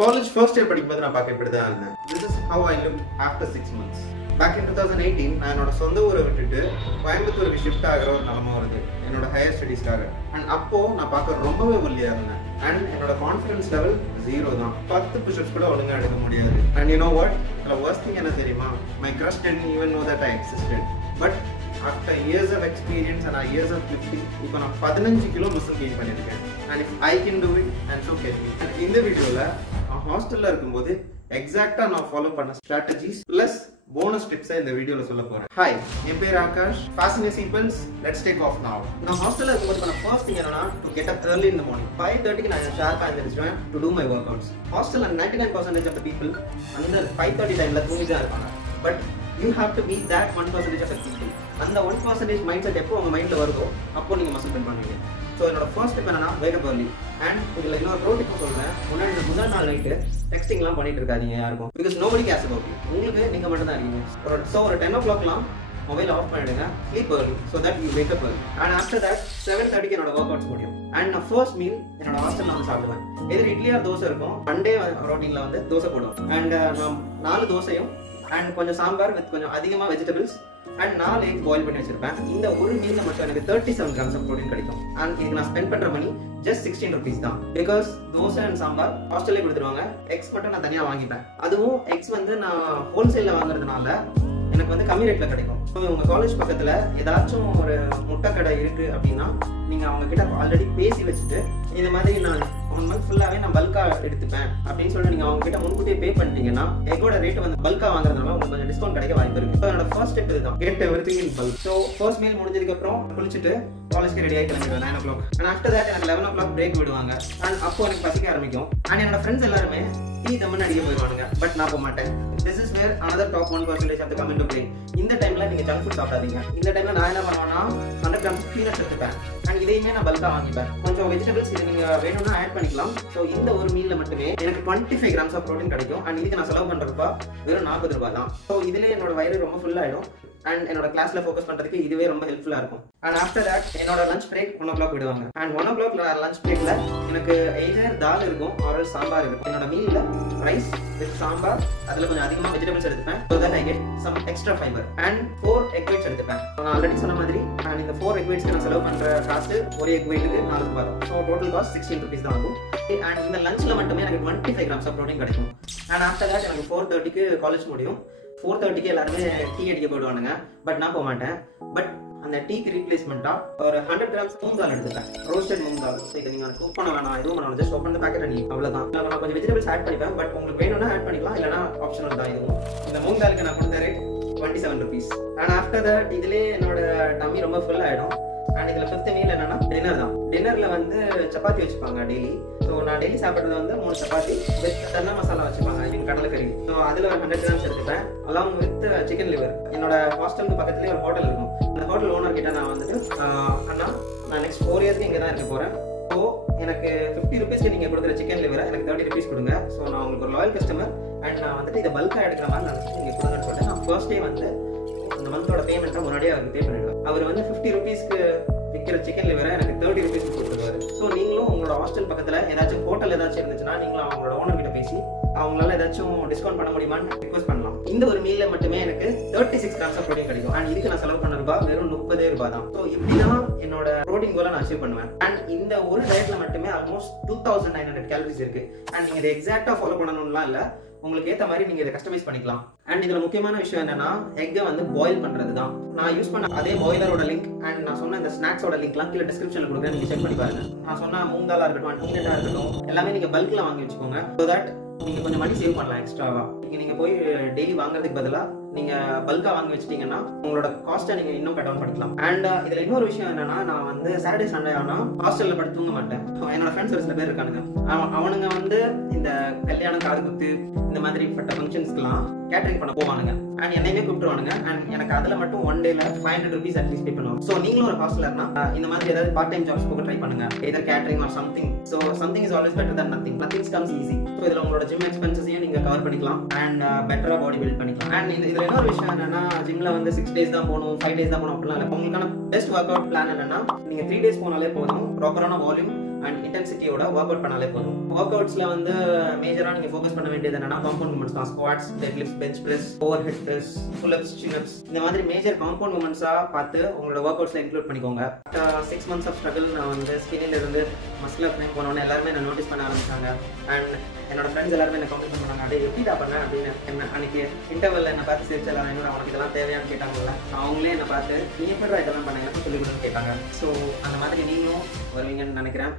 College first year படிக்கும்போது நான் பார்க்க இப்படி தான் இருந்தேன். This is how I looked after 6 months. Back in 2018 நான் என்னோட சொந்த ஊரை விட்டுட்டு கோயம்புத்தூருக்கு ஷிஃப்ட் ஆகிற ஒரு நிலைமை வருது என்னோட ஹையர் ஸ்டடீஸ்க்காக. அண்ட் அப்போ நான் பார்க்க ரொம்பவே ஒல்லியாக இருந்தேன். அண்ட் என்னோட கான்ஃபிடன்ஸ் லெவல் 0 தான். 10 புஷ்அப்ஸ் கூட ஒழுங்காக எடுக்க முடியாது. And you know what, the worst thing என்ன தெரியுமா, my crush didn't even know that I existed. But after years of experience and years of lifting, இப்போ நான் 15 கிலோ மசில் கெயின் பண்ணியிருக்கேன். And if I can do it, and so can you. இந்த வீடியோவில் நான் ஹாஸ்டலில் இருக்கும்போது எக்ஸாக்டாக நான் ஃபாலோ பண்ண ஸ்ட்ராட்டஜிஸ் ப்ளஸ் போனஸ் டிப்ஸை இந்த வீடியோவில் சொல்ல போகிறேன். ஹாய், என் பேர் Akash. Fascinating sequence, let's take off now. நான் ஹாஸ்டலில் இருக்கும்போது பண்ண ஃபர்ஸ்ட் திங் என்னன்னா, to get up early in the morning. 5:30 நான் ஷார்ப்பாக எழுந்திரிச்சிடுவேன் to do my workouts. ஹாஸ்டலில் 99% of the people அந்த 5:30 டைமில் தூங்கி தான் இருப்பாங்க. But you have to be that 1% of the people. அந்த 1% மைண்ட் செட் எப்போ உங்கள் மைண்டில் வருதோ அப்போ நீங்கள் மசில் பில்ட் பண்ணுவீங்க. ஸோ என்னோட ஃபர்ஸ்ட் டிப் என்னன்னா, வேக் அப் early. அண்ட் இதில் இன்னொரு ப்ரோ டிப்பும் சொல்கிறேன். முதல் நாள் நைட்டு டெக்ஸ்டிங்லாம் பண்ணிட்டு இருக்காதீங்க யாருக்கும். Because nobody cares about you. உங்களுக்கு நீங்கள் மட்டும் தான் இருக்கீங்க. ஸோ ஒரு 10 o'clockலாம் மொபைல் ஆஃப் பண்ணிடுங்க. Sleep early so that you wake up early. And after that 7:30 என்னோட ஒர்க் அவுட்ஸ் முடியும். அண்ட் நான் ஃபர்ஸ்ட் மீல் என்னோட ஹாஸ்டலில் வந்து சாப்பிடுவேன். எதிர் இட்லியாக தோசை இருக்கும். மண்டே ரொட்டீனில் வந்து தோசை போடுவோம். அண்ட் நான் 4 தோசையும் அண்ட் கொஞ்சம் சாம்பார் வித் கொஞ்சம் அதிகமாக வெஜிடபிள்ஸ் அண்ட் 4 eggs பாயில் பண்ணி வச்சிருப்பேன். இந்த ஒரு மீல்ல மட்டும் எனக்கு 37 grams of protein கிடைக்கும். அண்ட் இதுக்கு நான் ஸ்பெண்ட் பண்ற மணி just 16 rupees தான். பிகாஸ் தோசை அண்ட் சாம்பார் ஹாஸ்டல்லே கொடுத்துருவாங்க. எக்ஸ் மட்டும் நான் தனியாக வாங்கிப்பேன். அதுவும் எக்ஸ் வந்து நான் ஹோல்சேலில் வாங்குறதுனால எனக்கு வந்து கம்மி ரேட்ல கிடைக்கும். ஸோ உங்க காலேஜ் பக்கத்துல ஏதாச்சும் ஒரு முட்டை கடை இருக்கு அப்படின்னா நீங்க அவங்க கிட்ட ஆல்ரெடி பேசி வச்சுட்டு இந்த மாதிரி நான் 1 month ஃபுல்லாவே நான் பல்கா எடுத்துப்பேன் அப்படின்னு சொல்லிட்டு நீங்க அவங்க கிட்ட முன்கூட்டியே பே பண்ணிட்டீங்கன்னா எங்கோட ரேட் வந்து பல்கா வாங்குறதுனால உங்களுக்கு கொஞ்சம் டிஸ்கவுண்ட் கிடைக்க வாய்ப்பு இருக்கு. என்னோட ஃபர்ஸ்ட் ஸ்டெப் இதுதான், கெட் எவ்ரிதிங் இன் பல்க். ஸோ ஃபர்ஸ்ட் மீல் முடிஞ்சதுக்கு அப்புறம் குளிச்சுட்டு காலேஜ்க்கு ரெடி ஆகி கிளம்பிடுவேன் 9 o'clock. அண்ட் ஆஃப்டர் தட் எனக்கு 11 o'clock பிரேக் விடுவாங்க. அண்ட் அப்போ எனக்கு பசிக்க ஆரம்பிக்கும். அண்ட் என்னோட ஃப்ரெண்ட்ஸ் எல்லாருமே டீ தம்மன் அடிக்க போயிடுவானுங்க. பட் நான் போக மாட்டேன். This is where another top 1% of the come into play. இந்த டைம்ல நீங்க ஜங்க் ஃபுட் சாப்பிடாதீங்க. இந்த டைம்ல நான் என்ன பண்ணுவேன்னா 100 grams பீனட்ஸ் எடுத்துப்பேன். அண்ட் இதையுமே நான் பல்கா வாங்கிப்பேன். கொஞ்சம் வெஜிடபிள்ஸ் இது நீங்க வேணும்னா ஆட் பண்ணிக்கலாம். ஸோ இந்த ஒரு மீல்ல மட்டுமே எனக்கு 25 grams of protein கிடைக்கும். அண்ட் இதுக்கு நான் செலவு பண்ற ரூபாய் வெறும் 40 ரூபாய் தான். ஸோ இதுல என்னோட வயிறு ரொம்ப ஃபுல் ஆயிடும். அண்ட் என்னோட கிளாஸ்ல ஃபோக்கஸ் பண்றதுக்கு இதுவே ரொம்ப ஹெல்ப்ஃபுல்லா இருக்கும். அண்ட் ஆஃப்டர் தட் என்னோட லஞ்ச் பிரேக் 1 o'clock விடுவாங்க. அண்ட் 1 o'clock லஞ்ச் பிரேக்ல எனக்கு எய்தர் தால் இருக்கும் ஆர் சாம்பார் இருக்கும். என்னோட மீல்ல ரைஸ் வித் சாம்பார், அதுல கொஞ்சம் அதிகமா வெஜிடபிள்ஸ் எடுத்துப்பேன். so that I get some extra fiber. and 4 egg whites எடுத்துப்பேன். நான் ஆல்ரெடி சொன்ன மாதிரி அண்ட் இந்த 4 egg whites நான் செலவு பண்ற காஸ்ட் ஒரு egg whiteக்கு 4 ரூபாய் தான். ஸோ டோட்டல் காஸ்ட் 16 rupees தான் ஆகும். அண்ட் இந்த லஞ்ச்ல மட்டுமே எனக்கு 25 grams of protein கிடைக்கும். அண்ட் ஆஃப்டர் தட் எனக்கு 4:30க்கு காலேஜ் முடியும். 4:30க்கு எல்லாருமே டீ அடிக்க போயிடுவானுங்க. பட் நான் போக மாட்டேன். பட் அந்த டீக்கு ரீப்ளேஸ்மெண்ட்டா ஒரு 100 grams மூங் தால் எடுத்துப்பேன். ரோஸ்டட் மூங் தால். இதை நீங்க குக் பண்ண வேணாம், எதுவும் பண்ண வேணாம், just open the packet and அவ்வளவுதான். நான் கொஞ்சம் வெஜிடபிள்ஸ் ஆட் பண்ணிப்பேன். பட் உங்களுக்கு வேணும்னா ஆட் பண்ணிக்கலாம், இல்லைனா ஆப்ஷனல் தான் இதுவும். இந்த மூங் தாலுக்கு நான் கொடுத்த rate 27 rupees. And after that இதுலேயே என்னோட டம்மி ரொம்ப ஃபுல் ஆகிடும். அண்ட் இதில் 5th மீல் என்னன்னா டின்னர் தான். டின்னரில் வந்து சப்பாத்தி வச்சுப்பாங்க டெய்லி. ஸோ நான் டெய்லி சாப்பிட்றது வந்து 3 சப்பாத்தி வித் சன்னா மசாலா வச்சுப்பாங்க, எங்கள் கடலைக்கறி. ஸோ அதில் ஒரு 100 grams எடுத்துப்பேன் அலாங் வித் சிக்கன் லிவர். என்னோட ஹாஸ்டலுக்கு பக்கத்துலேயே ஒரு ஹோட்டல் இருக்கும். அந்த ஹோட்டல் ஓனர் கிட்ட நான் வந்துட்டு அண்ணா நான் நெக்ஸ்ட் 4 years இங்கே தான் இருக்க போகிறேன். ஸோ எனக்கு 50 rupeesக்கு நீங்கள் கொடுக்குற சிக்கன் லிவரை எனக்கு 30 rupees கொடுங்க. ஸோ நான் உங்களுக்கு ஒரு லாயல் கஸ்டமர் அண்ட் நான் வந்துட்டு இதை பல்காக எடுக்கிற மாதிரி நினச்சிட்டு நீங்கள் கொடுங்கன்னு சொல்லிட்டு நான் ஃபர்ஸ்ட் டே வந்து அந்த மந்தோட பேமெண்ட்டை முன்னாடியே அவருக்கு பே பண்ணிடுவேன். அவர் வந்து 50 rupeesக்கு விற்கிற சிக்கன் லிவரை எனக்கு 30 rupees கொடுத்துருவாரு. ஸோ நீங்களும் உங்களோட ஹாஸ்டல் பக்கத்தில் ஏதாச்சும் ஹோட்டல் ஏதாச்சும் இருந்துச்சுன்னா நீங்களும் அவங்களோட ஓனர் கிட்ட பேசி அவங்களால ஏதாச்சும் டிஸ்கவுண்ட் பண்ண முடியுமான்னு ரிக்வஸ்ட் பண்ணலாம். இந்த ஒரு மீல்ல மட்டுமே எனக்கு 36 grams of protein கிடைக்கும். அண்ட் இதுக்கு நான் செலவு பண்ண ரூபாய் வெறும் 30 ரூபாய் தான். ஸோ இப்படிதான் என்னோட ப்ரோட்டீன் கோலை நான் அச்சீவ் பண்ணுவேன். அண்ட் இந்த ஒரு டயட்ல மட்டுமே ஆல்மோஸ்ட் 2900 calories இருக்கு. அண்ட் நீங்க இதை எக்ஸாக்டா ஃபாலோ பண்ணணும்லாம் இல்லை, உங்களுக்கு ஏற்ற மாதிரி நீங்க இதை கஸ்டமைஸ் பண்ணிக்கலாம். அண்ட் இதுல முக்கியமான விஷயம் என்னன்னா எக்கை வந்து பாயில் பண்றது தான். நான் யூஸ் பண்ண அதே பாய்லரோட லிங்க் அண்ட் நான் சொன்ன இந்த ஸ்நாக்ஸோட லிங்க்லாம் கீழே டிஸ்கிரிப்ஷன்ல கொடுக்குறேன், நீங்க செக் பண்ணி பாருங்க. நான் சொன்ன மூங் தாலா இருக்கட்டும், பீனட்டா இருக்கட்டும், எல்லாமே நீங்க பல்க்ல வாங்கி வச்சுக்கோங்க. ஸோ தட் நீங்க கொஞ்சம் மணி சேவ் பண்ணலாம் எக்ஸ்ட்ராவா. நீங்க போய் டெய்லி வாங்குறதுக்கு பதிலா நீங்க பல்கா வாங்கி வச்சிட்டீங்கன்னா உங்களோட காஸ்ட்டை நீங்க இன்னும் கட் டவுன் பண்ணிக்கலாம். அண்ட் இதுல இன்னொரு விஷயம் என்னன்னா நான் வந்து சாட்டர்டே சண்டே ஆனா ஹாஸ்டல்ல படுத்து தூங்க மாட்டேன். என்னோட ஃப்ரெண்ட்ஸ் ஒரு சில பேர் இருக்கானுங்க, அவனுங்க வந்து இந்த கல்யாணம், காது குத்து, இந்த மாதிரி பட்ட ஃபங்க்ஷன்ஸ்க்குலாம் கேட்டரிங் பண்ண போவானுங்க. அண்ட் என்னையுமே கூப்பிட்டுருவானுங்க. அண்ட் எனக்கு அதுல மட்டும் 1 டேல 500 rupees அட்லீஸ்ட் பே பண்ணுவாங்க. ஸோ நீங்களும் ஒரு ஹாஸ்டலர்னா இந்த மாதிரி ஏதாவது பார்ட் டைம் ஜாப்ஸ் போக ட்ரை பண்ணுங்க. Either catering or something. So something is always better than nothing. Nothing comes easy. So இதுல உங்களோட ஜிம் எக்ஸ்பென்சஸையும் நீங்க கவர் பண்ணிக்கலாம் அண்ட் பெட்டரா பாடி பில்ட் பண்ணிக்கலாம். அண்ட் இதுல இன்னொரு விஷயம் என்னன்னா ஜிம்ல வந்து 6 days தான் போகணும், 5 days தான் போகணும் அப்படிலாம் இல்லை. உங்களுக்கான பெஸ்ட் ஒர்க் அவுட் பிளான் என்னன்னா நீங்க 3 days போனாலே போதும். ப்ராப்பரான வால்யூம் அண்ட் இன்டென்சிட்டியோட ஒர்க் அவுட் பண்ணாலே போதும். ஒர்க் அவுட்ஸில் வந்து மேஜராக நீங்கள் ஃபோக்கஸ் பண்ண வேண்டியது என்னன்னா காம்பவுண்ட் மூமெண்ட்ஸ் தான். Squats, deadlifts, bench press, overhead press, pull ups, chin ups, இந்த மாதிரி மேஜர் காம்பவுண்ட் மூமெண்ட்ஸாக பார்த்து உங்களோட ஒர்க் அவுட்ஸில் இன்க்ளூட் பண்ணிக்கோங்க. 6 months ஆஃப் ஸ்ட்ரகிள் நான் வந்து ஸ்கின்னில் இருந்து மஸ்குலர் ஃப்ரேம் போனோன்னு எல்லாருமே என்ன நோட்டீஸ் பண்ண ஆரம்பிச்சாங்க. அண்ட் என்னோட ஃப்ரெண்ட்ஸ் எல்லாருமே என்ன காம்ப்ளிமெண்ட் பண்ணாங்க, அப்படியே எப்படிடா பண்ணேன் அப்படின்னு. என்ன அன்னைக்கு இன்டர்வெல்ல என்னை பார்த்து சிரிச்சலாம், என்னோட அவனுக்கு இதெல்லாம் தேவையான்னு கேட்டாங்கல்ல, அவங்களே என்னை பார்த்து நீ எப்படா இதெல்லாம் பண்ண, எனக்கு சொல்லிக் கொடுன்னு கேட்டாங்க. ஸோ அந்த மாதிரி நீங்களும் வருவீங்கன்னு நினைக்கிறேன்.